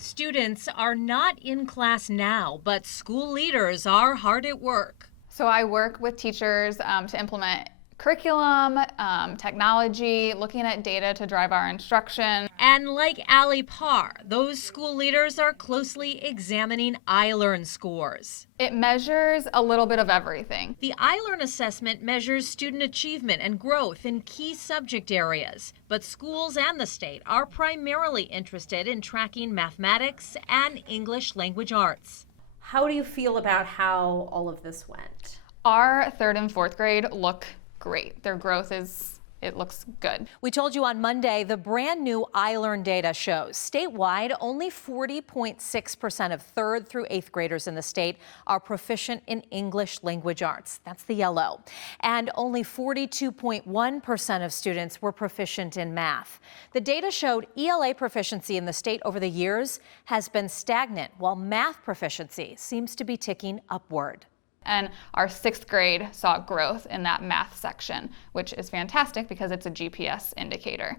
Students are not in class now, but school leaders are hard at work. So I work with teachers to implement curriculum, technology, looking at data to drive our instruction. And like Allie Parr, those school leaders are closely examining ILEARN scores. It measures a little bit of everything. The ILEARN assessment measures student achievement and growth in key subject areas, but schools and the state are primarily interested in tracking mathematics and English language arts. How do you feel about how all of this went? Our third and fourth grade look great. Their growth it looks good. We told you on Monday the brand new ILEARN data shows statewide only 40.6% of 3rd through 8th graders in the state are proficient in English language arts. That's the yellow. And only 42.1% of students were proficient in math. The data showed ELA proficiency in the state over the years has been stagnant, while math proficiency seems to be ticking upward. And our 6th grade saw growth in that math section, which is fantastic because it's a GPS indicator.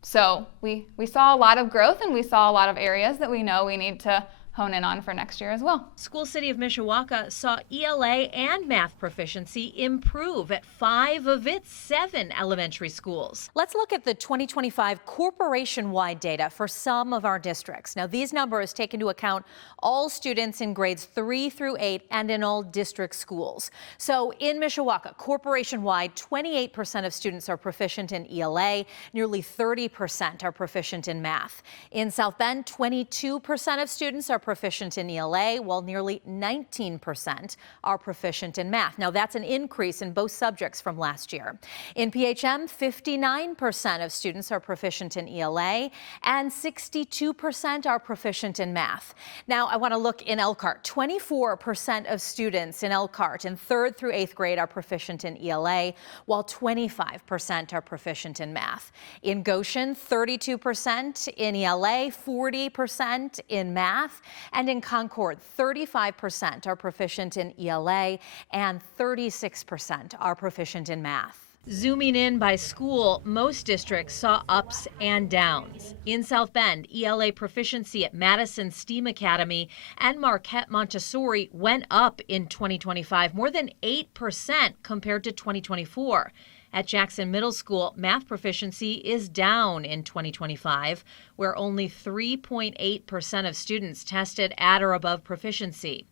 So we saw a lot of growth, and we saw a lot of areas that we know we need to hone in on for next year as well. School City of Mishawaka saw ELA and math proficiency improve at 5 of its 7 elementary schools. Let's look at the 2025 corporation-wide data for some of our districts. Now, these numbers take into account all students in grades 3 through 8 and in all district schools. So in Mishawaka, corporation-wide, 28% of students are proficient in ELA, nearly 30% are proficient in math. In South Bend, 22% of students are proficient in ELA, while nearly 19% are proficient in math. Now, that's an increase in both subjects from last year. In PHM, 59% of students are proficient in ELA, and 62% are proficient in math. Now, I want to look in Elkhart. 24% of students in Elkhart in 3rd through 8th grade are proficient in ELA, while 25% are proficient in math. In Goshen, 32% in ELA, 40% in math. And in Concord, 35% are proficient in ELA and 36% are proficient in math. Zooming in by school, most districts saw ups and downs. In South Bend, ELA proficiency at Madison STEAM Academy and Marquette Montessori went up in 2025, more than 8% compared to 2024. At Jackson Middle School, math proficiency is down in 2025, where only 3.8% of students tested at or above proficiency.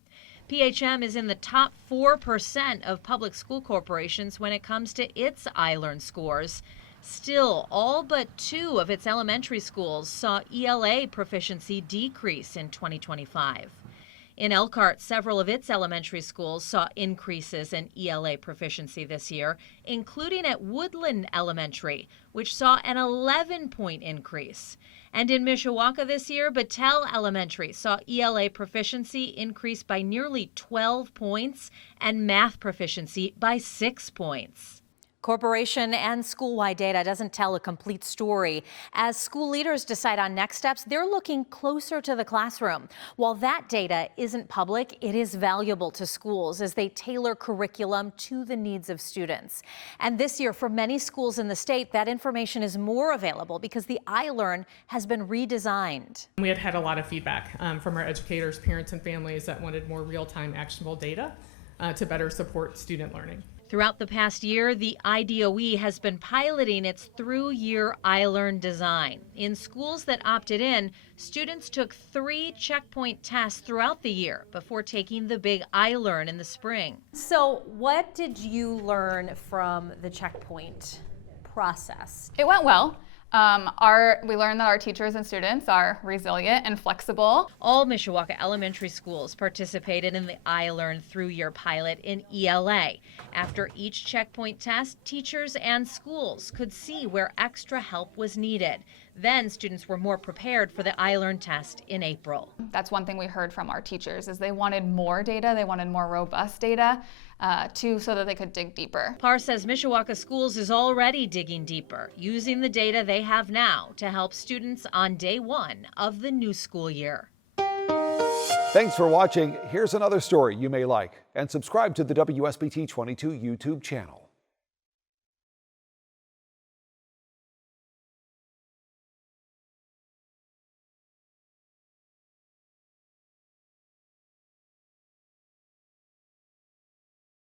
PHM is in the top 4% of public school corporations when it comes to its ILEARN scores. Still, all but 2 of its elementary schools saw ELA proficiency decrease in 2025. In Elkhart, several of its elementary schools saw increases in ELA proficiency this year, including at Woodland Elementary, which saw an 11-point increase. And in Mishawaka this year, Battelle Elementary saw ELA proficiency increase by nearly 12 points and math proficiency by 6 points. Corporation and school-wide data doesn't tell a complete story. As school leaders decide on next steps, they're looking closer to the classroom. While that data isn't public, it is valuable to schools as they tailor curriculum to the needs of students. And this year, for many schools in the state, that information is more available because the ILEARN has been redesigned. We had a lot of feedback from our educators, parents, and families that wanted more real-time actionable data to better support student learning. Throughout the past year, the IDOE has been piloting its through-year ILEARN design. In schools that opted in, students took 3 checkpoint tests throughout the year before taking the big ILEARN in the spring. So what did you learn from the checkpoint process? It went well. We learned that our teachers and students are resilient and flexible. All Mishawaka elementary schools participated in the ILEARN through-year pilot in ELA. After each checkpoint test, teachers and schools could see where extra help was needed. Then students were more prepared for the ILEARN test in April. That's one thing we heard from our teachers is they wanted more data, they wanted more robust data so that they could dig deeper. Parr says Mishawaka Schools is already digging deeper, using the data they have now to help students on day 1 of the new school year. Thanks for watching. Here's another story you may like, and subscribe to the WSBT 22 YouTube channel.